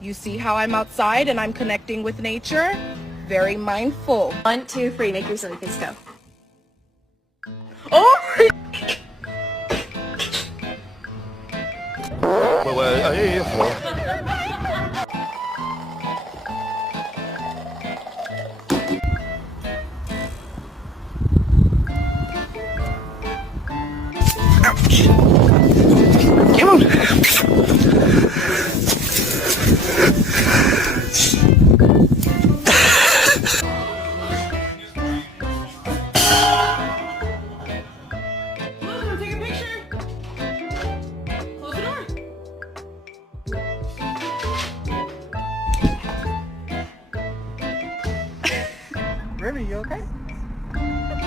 You see how I'm outside and I'm connecting with nature? Very mindful. 1, 2, 3, make your silly face go. Oh! 喂喂，哎，